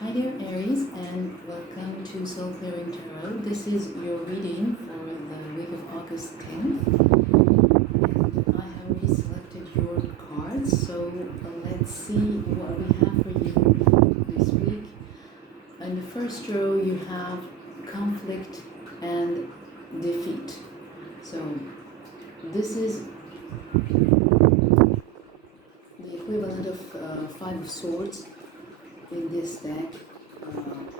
Hi there, Aries, and welcome to Soul Clearing Tarot. This is your reading for the week of August 10th. And I have reselected your cards, so let's see what we have for you this week. In the first row, you have conflict and defeat. So this is the equivalent of Five of Swords in this deck.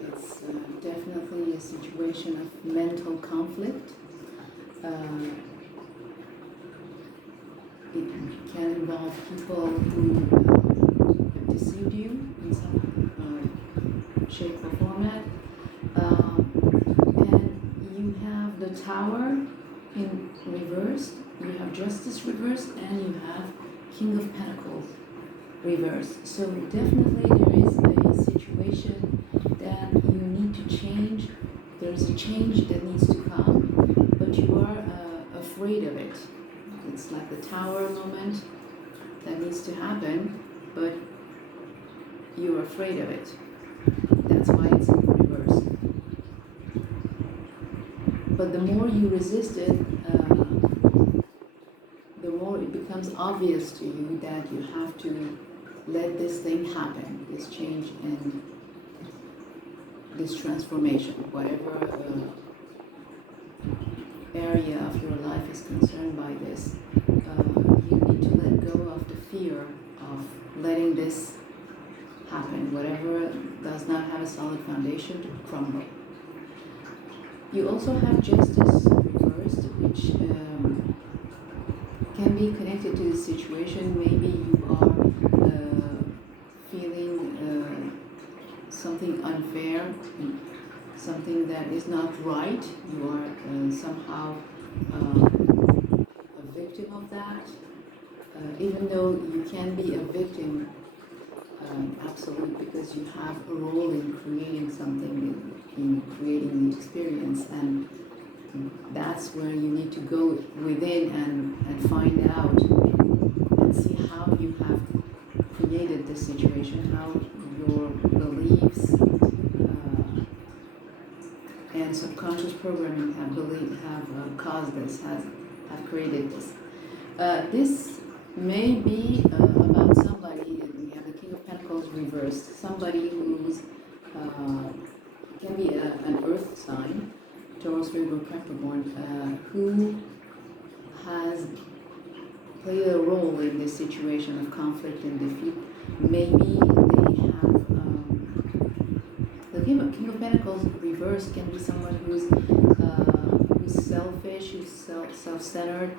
It's definitely a situation of mental conflict. It can involve people who have deceived you in some shape or format. And you have the Tower in reverse, you have Justice reversed, and you have King of Pentacles reversed. So definitely there is a situation that you need to change. There's a change that needs to come, but you are afraid of it. It's like the Tower moment that needs to happen, but you're afraid of it. That's why it's in reverse. But the more you resist it, the more it becomes obvious to you that you have to let this thing happen, this change and this transformation, whatever area of your life is concerned by this. You need to let go of the fear of letting this happen, whatever does not have a solid foundation to crumble. You also have Justice reversed, which can be connected to the situation. Maybe you are feeling something unfair, something that is not right. You are somehow a victim of that, even though you can be a victim, absolutely, because you have a role in creating something, in creating the experience, and that's where you need to go within and find out and see how you have created this situation, how your beliefs and subconscious programming have caused this, have created this. This may be about somebody. We have the King of Pentacles reversed, somebody who's can be an earth sign, Taurus, Virgo, Capricorn, who has played a role in this situation of conflict and defeat. Maybe they have the King of Pentacles reversed can be someone who's selfish, who's self-centered,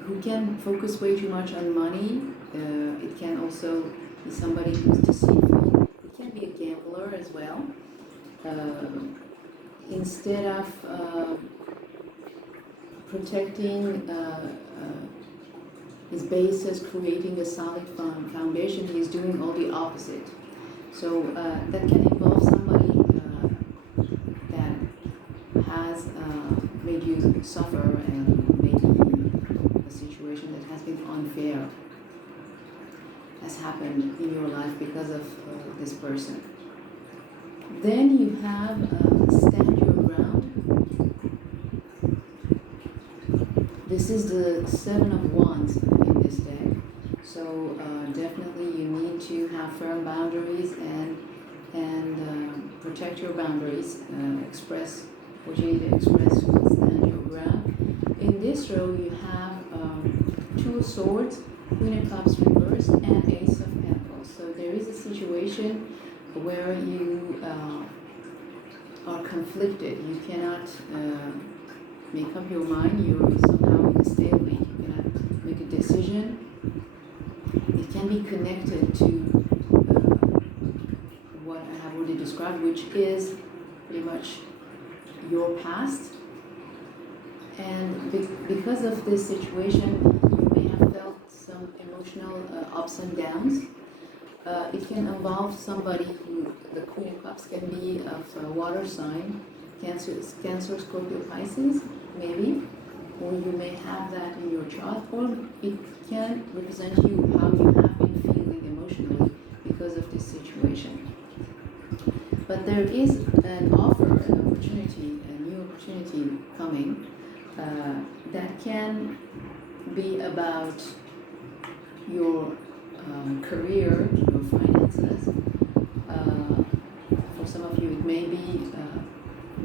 who can focus way too much on money. It can also be somebody who's deceitful. It can be a gambler as well. Instead of protecting his basis, creating a solid foundation, he's doing all the opposite. So that can involve somebody that has made you suffer, and maybe a situation that has been unfair has happened in your life because of this person. Then you have Stand Your Ground. This is the Seven of Wands in this deck. So definitely you need to have firm boundaries and protect your boundaries, express what you need to express, stand your ground. In this row you have Two of Swords, Queen of Cups reversed, and Ace of Pentacles. So there is a situation where you are conflicted. You cannot make up your mind. You're somehow in a stalemate. You cannot make a decision. It can be connected to what I have already described, which is pretty much your past. And because of this situation, you may have felt some emotional ups and downs. It can involve somebody who, the Queen of Cups can be of a water sign, Cancer, Scorpio, Pisces, maybe, or you may have that in your chart, or it can represent you, how you have been feeling emotionally because of this situation. situation. But there is an offer, an opportunity, a new opportunity coming that can be about your career, your finances. For some of you, it may be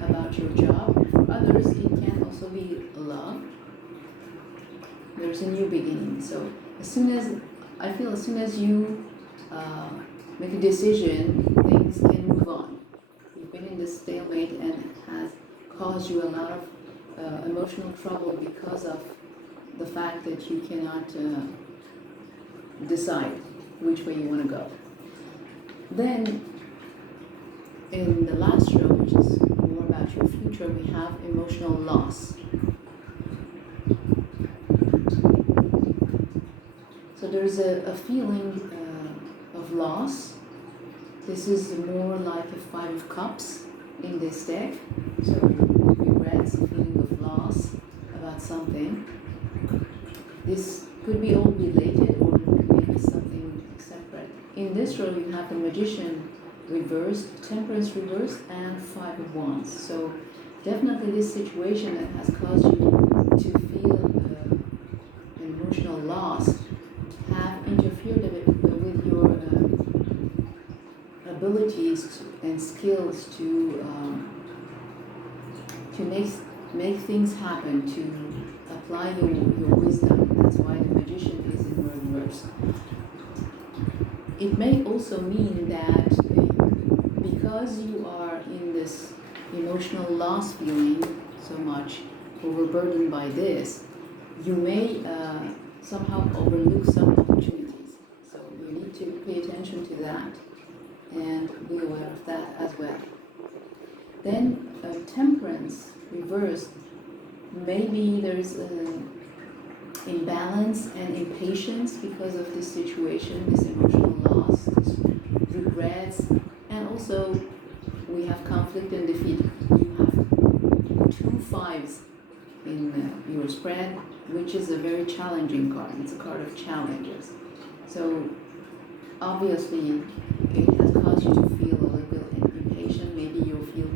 about your job. For others, it can also be love. There's a new beginning. So as soon as you make a decision, things can move on. You've been in this stalemate and it has caused you a lot of emotional trouble because of the fact that you cannot decide which way you want to go. Then, in the last row, which is more about your future, we have emotional loss. So there's a feeling of loss. This is more like a 5 of Cups in this deck. So regrets, a feeling of loss about something. This could be all related or maybe something separate. In this row, you have the Magician reversed, Temperance reversed, and 5 of Wands. So definitely this situation that has caused you to feel emotional loss have interfered a bit with your abilities and skills to make things happen, to apply your wisdom. That's why the Magician is in reverse. It may also mean that because you are in this emotional loss feeling so much, overburdened by this, you may somehow overlook some opportunities. So you need to pay attention to that and be aware of that as well. Then Temperance reversed, maybe there's an imbalance and impatience because of this situation, this emotional loss, this regrets, and also we have conflict and defeat. You have 2 5s in your spread, which is a very challenging card. It's a card of challenges. So obviously it has caused you to feel a little bit impatient. Maybe you feel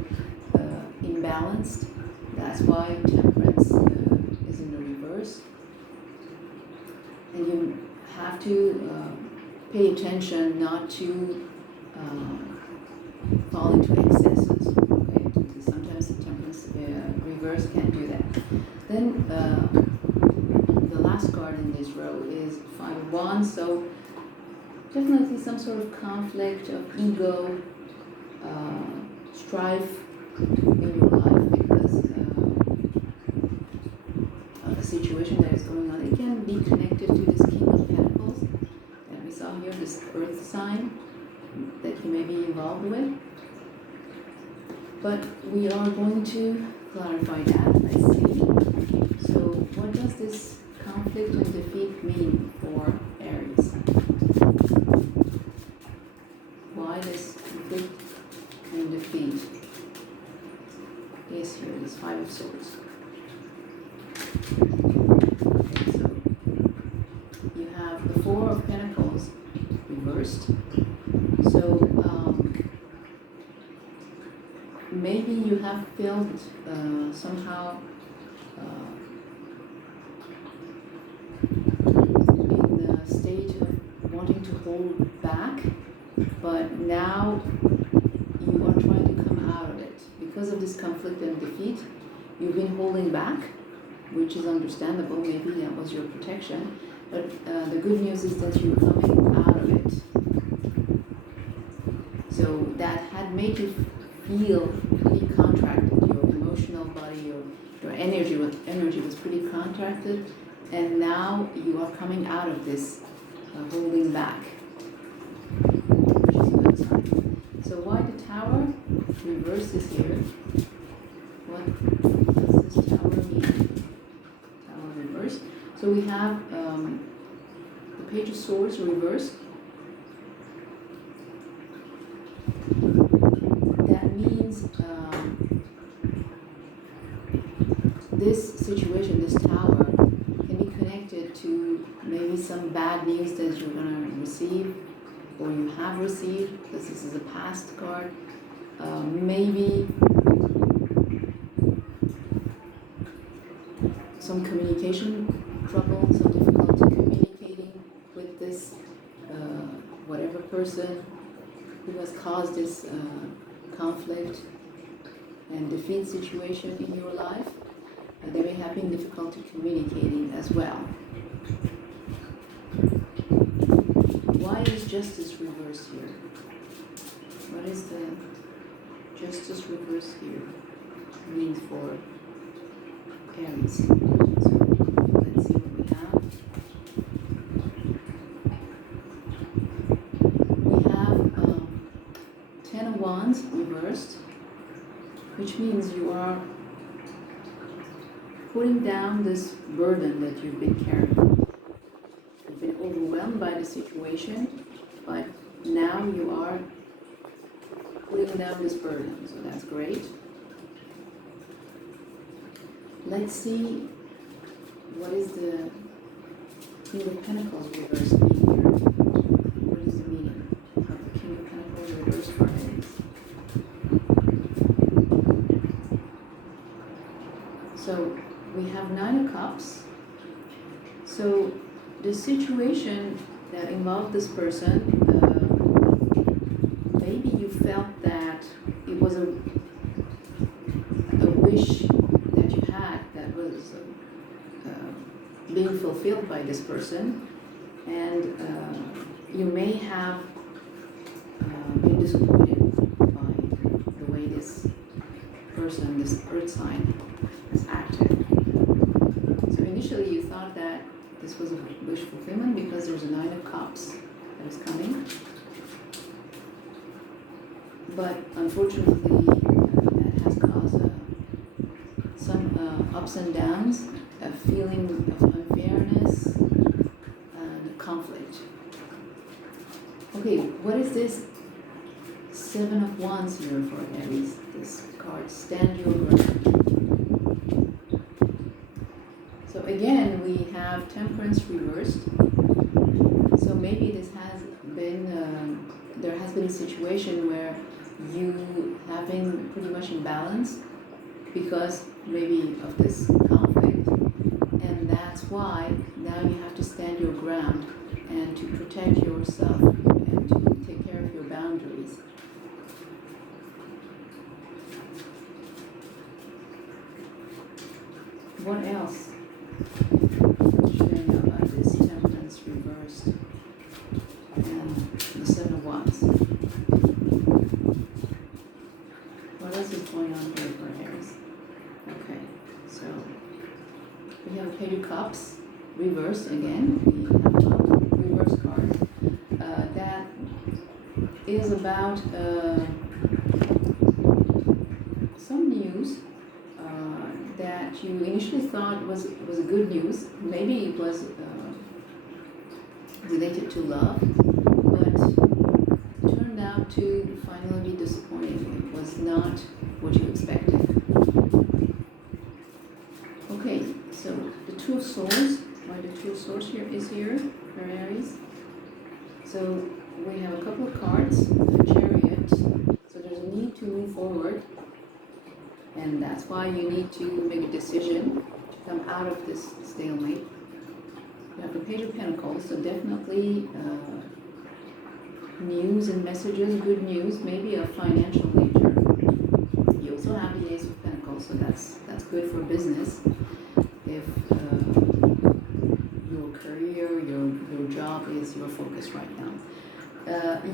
imbalanced. That's why Temperance is in the reverse. And you have to pay attention not to fall into excesses. Okay, sometimes the Temperance reverse can do that. Then the last card in this row is 5 of Wands. So definitely some sort of conflict of ego, strife in your life because of the situation that is going on. It can be connected to this King of Pentacles that we saw here, this Earth sign that you may be involved with. But we are going to clarify that. Let's see. So what does this conflict and defeat mean for Aries? Why this conflict and defeat is here, this 5 of Swords. Okay, so you have the 4 of Pentacles reversed. So maybe you have felt somehow in a state of wanting to hold back, but now you are trying to come out of it. Because of this conflict and defeat, you've been holding back, which is understandable. Maybe that was your protection. But the good news is that you're coming out of it. So that had made you feel pretty contracted. Your emotional body, your energy was pretty contracted, and now you are coming out of this holding back, which is a good sign. So why the Tower reverse is here? What does this Tower mean? Tower reverse. So we have the Page of Swords reversed. That means this situation, this tower, can be connected to maybe some bad news that you're going to receive, or you have received, because this is a past card. Maybe some communication trouble, some difficulty communicating with this whatever person who has caused this conflict and defeat situation in your life. They may have been difficulty communicating as well. Why is justice reversed here? What is the justice reversed here means for Aries? So let's see what we have. We have 10 of Wands reversed, which means you are putting down this burden that you've been carrying. You've been overwhelmed by the situation, but now you are putting down this burden, so that's great. Let's see what is the King of Pentacles reversed mean here. What is the meaning of the King of Pentacles reversed for Aries? So we have 9 of Cups. So the situation that involved this person, maybe you felt that it was a wish that you had that was being fulfilled by this person, and you may have been disappointed by the way this person, this earth sign, has acted. So initially you thought that this was a wish fulfillment because there's a 9 of Cups that is coming. But unfortunately, that has caused some ups and downs, a feeling of unfairness and conflict. Okay, what is this 7 of Wands here for Aries? This card, stand your ground. So again, we have Temperance reversed. So maybe this has been, there has been a situation where you have been pretty much in balance because maybe of this conflict, and that's why now you have to stand your ground and to protect yourself and to take care of your boundaries. What else should I know about this Temperance reversed and the 7 of Wands? What else is going on here for Aries? Okay, so we have Page of Cups reversed again. We have a reverse card that is about some news that you initially thought was a good news. Maybe it was related to love, but turned out to finally be disappointing. It was not what you expected. Okay, so the Two of Swords, why the Two of Swords here is here for Aries. So we have a couple of cards, the Chariot. So there's a need to move forward, and that's why you need to make a decision to come out of this stalemate. You have the Page of Pentacles, so definitely news and messages, good news, maybe of financial nature. You also have the Ace of Pentacles, so that's good for business. If your career, your job is your focus right now.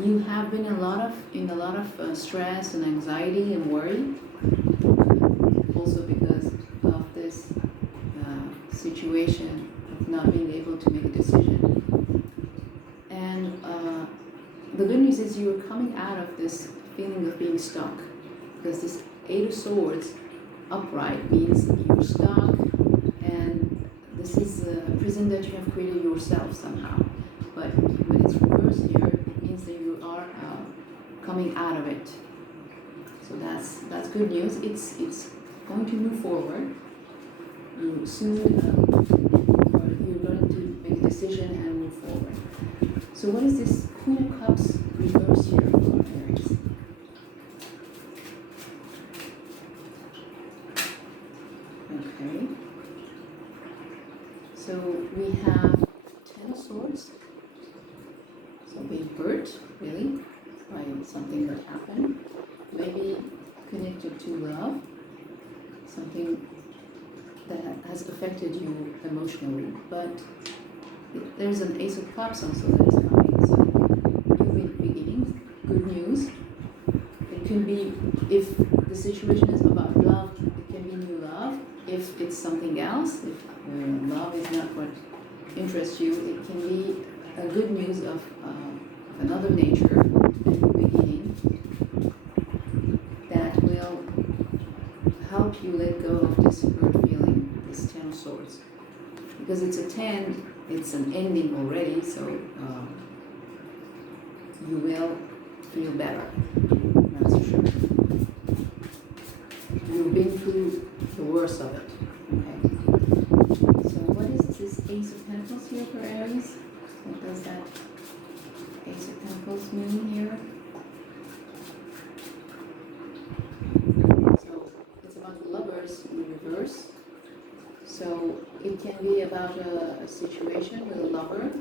You have been in a lot of stress and anxiety and worry, also because of this situation of not being able to make a decision. And the good news is you're coming out of this feeling of being stuck, because this 8 of Swords upright means you're stuck, and this is a prison that you have created yourself somehow. But when it's reversed here, it means that you are coming out of it. So that's good news. It's going to move forward. You soon you're going to make a decision and move forward. So what is this Queen of Cups something that happened, maybe connected to love, something that has affected you emotionally. But there's an Ace of Cups also that is coming, so new beginnings, good news. It can be, if the situation is about love, it can be new love. If it's something else, if love is not what interests you, it can be a good news of another nature, a new beginning that will help you let go of this hurt feeling, this 10 of Swords. Because it's a 10, it's an ending already, so you will feel better, that's for sure. You've been through the worst of it, okay? So what is this Ace of Pentacles here for Aries? What does that Ace of Pentacles mean here? So it's about the Lovers in reverse. So it can be about a situation with a lover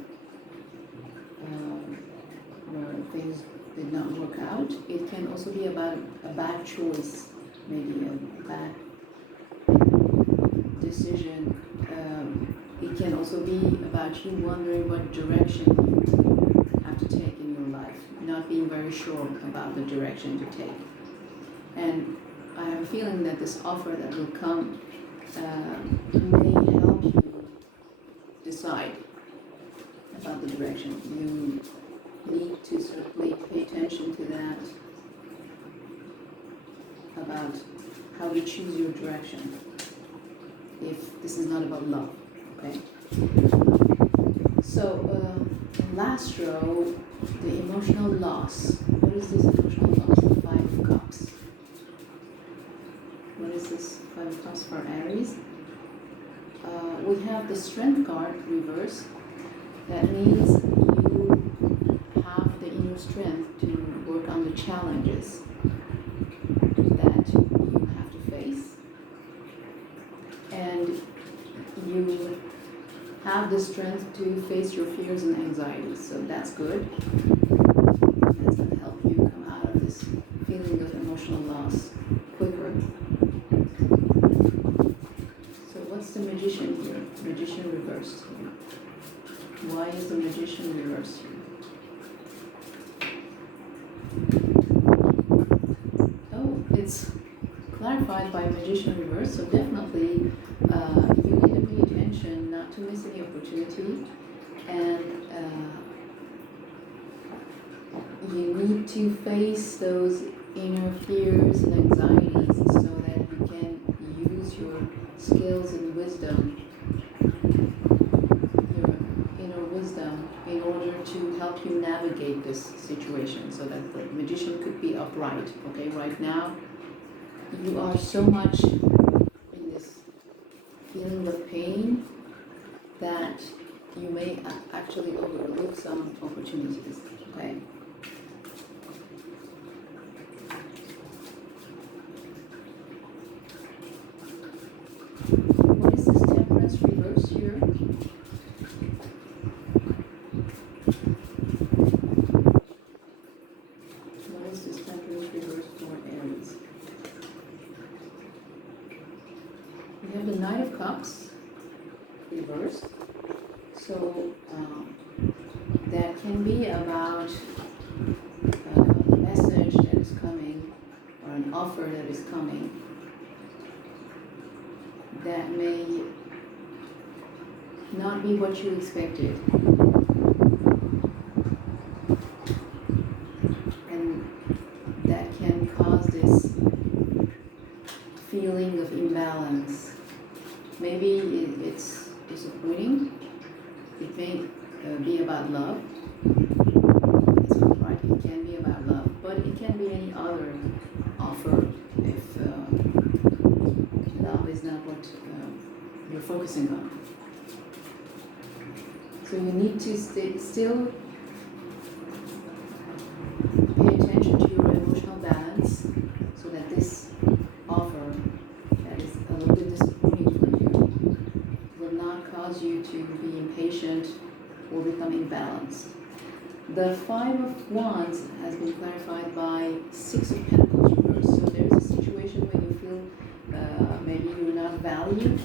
where things did not work out. It can also be about a bad choice, maybe a bad decision. It can also be about you wondering what direction you have to take in your life, not being very sure about the direction to take. And I have a feeling that this offer that will come may help you decide about the direction. You need to certainly pay attention to that, about how to choose your direction, if this is not about love, okay? So, last row, the emotional loss. What is this emotional loss? The Five of Cups. What is this Five of Cups for Aries? We have the Strength card reverse. That means you have the inner strength to work on the challenges that you have to face. And you have the strength to face your fears and anxieties, so that's good. That's going to help you come out of this feeling of emotional loss quicker. So what's the Magician here? Magician reversed here. Why is the Magician reversed here? Oh, it's clarified by Magician reverse, so definitely you need to pay attention not to miss any opportunity, and you need to face those inner fears and anxieties so that you can use your skills and wisdom, your inner wisdom, in order to help you navigate this situation, so that the Magician could be upright. Okay, right now you are so much in this feeling of pain that you may actually overlook some opportunities, okay? What is this Temperance reverse here? What is this Temperance reverse for Aries? We have the Knight of Cups reversed. So that can be about a message that is coming, or an offer that is coming, that may not be what you expected. And that can cause this feeling of imbalance. Maybe it's disappointing. It may be about love. It's not right. It can be about love, but it can be any other offer if love is not what you're focusing on. So you need to still pay attention to your emotional balance, so that this offer that is a little bit disappointing for you will not cause you to be impatient or become imbalanced. The Five of Wands has been clarified by Six of Pentacles reversed. So there's a situation where you feel maybe you're not valued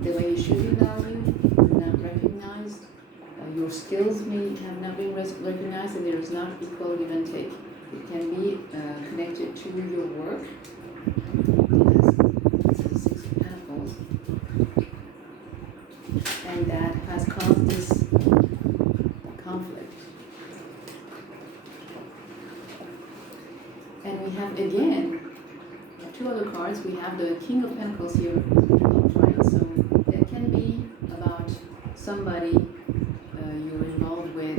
the way you should be valued, you're not recognized, your skills may have not been recognized, and there is not equal give and take. It can be connected to your work, as this is the Six of Pentacles, and that has caused this conflict. And we have again two other cards. We have the King of Pentacles here upright, so that can be about somebody you're involved with.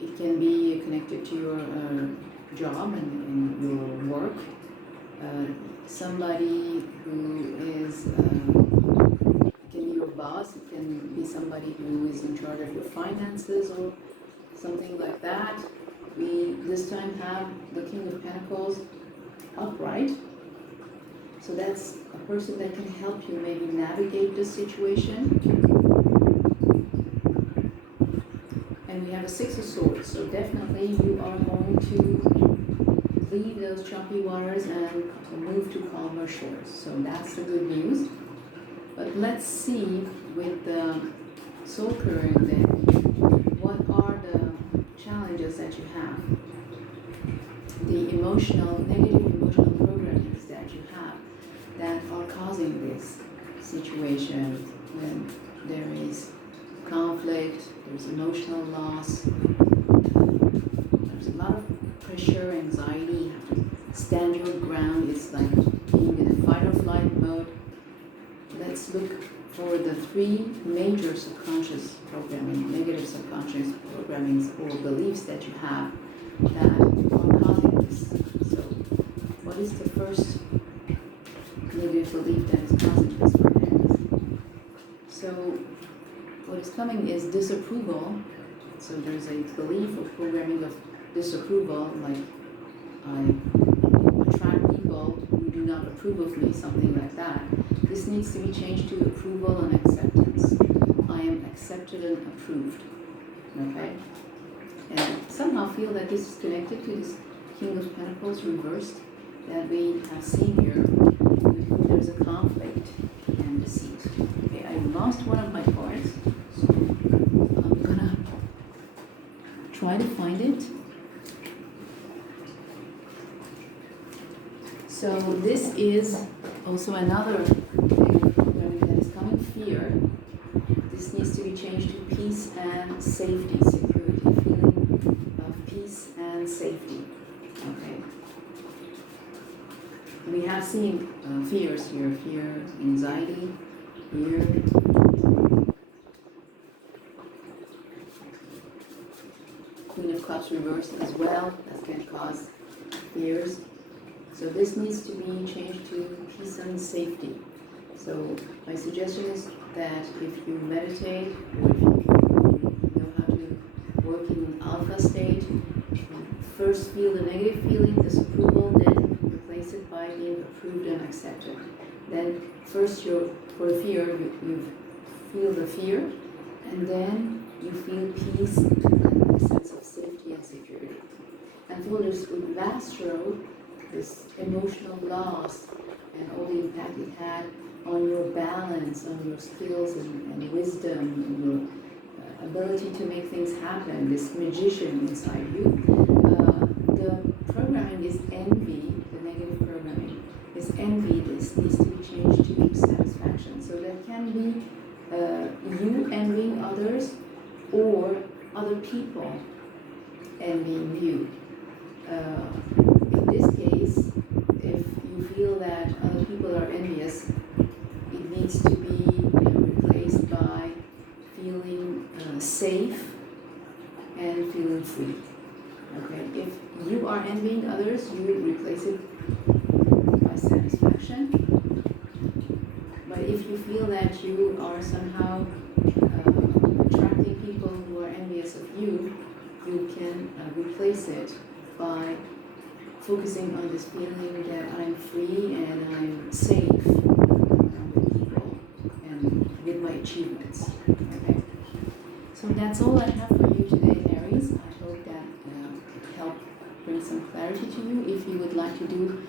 It can be connected to your job and your work. Somebody who is it can be your boss. It can be somebody who is in charge of your finances or something like that. We this time have the King of Pentacles upright. So that's a person that can help you maybe navigate this situation. And we have a Six of Swords. So definitely you are going to leave those choppy waters and move to calmer shores. So that's the good news. But let's see with the Soul Current then, what are the challenges that you have, the negative emotional programmings that you have that are causing this situation when there is conflict, there's emotional loss, there's a lot of pressure, anxiety, you have to stand your ground. It's like being in a fight or flight mode. Let's look for the three major subconscious programming, negative subconscious programmings or beliefs that you have that are causing this. So what is the first negative belief that is causing this for Aries? So what is coming is disapproval. So there's a belief or programming of disapproval, like I attract people who do not approve of me, something like that. This needs to be changed to approval and acceptance. I am accepted and approved. Okay? And somehow feel that this is connected to this King of Pentacles reversed that we have seen here. There's a conflict and deceit. Okay, I lost one of my cards, so I'm gonna try to find it. So this is also another programming that is coming, fear. This needs to be changed to peace and safety, security, feeling of peace and safety. Okay. We have seen fears here, fear, anxiety, fear. Queen of Cups reversed as well, that can cause fears. So this needs to be changed to peace and safety. So my suggestion is that if you meditate or if you know how to work in an alpha state, first feel the negative feeling, disapproval, then replace it by being approved and accepted. Then first for the fear, you feel the fear, and then you feel peace and a sense of safety and security. And for this last row, this emotional loss and all the impact it had on your balance, on your skills and wisdom, and your ability to make things happen, this magician inside you. The programming is envy, the negative programming is envy. This needs to be changed to satisfaction. So there can be you envying others or other people envying you. In this case, if you feel that other people are envious, it needs to be replaced by feeling safe and feeling free. Okay, if you are envying others, you replace it by satisfaction. But if you feel that you are somehow attracting people who are envious of you, you can replace it by focusing on this feeling that I'm free and I'm safe around with people and with my achievements. Okay? So So that's all I have for you today, Aries. I hope that it helped bring some clarity to you. If you would like to do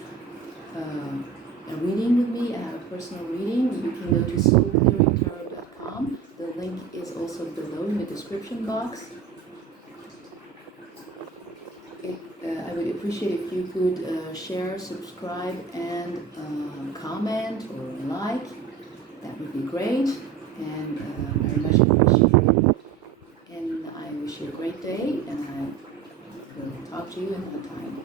a reading with me, a personal reading, you can go to soulclearingtarot.com. The link is also below in the description box. I would appreciate if you could share, subscribe, and comment or like. That would be great, and very much appreciated. And I wish you a great day, and I will talk to you another time.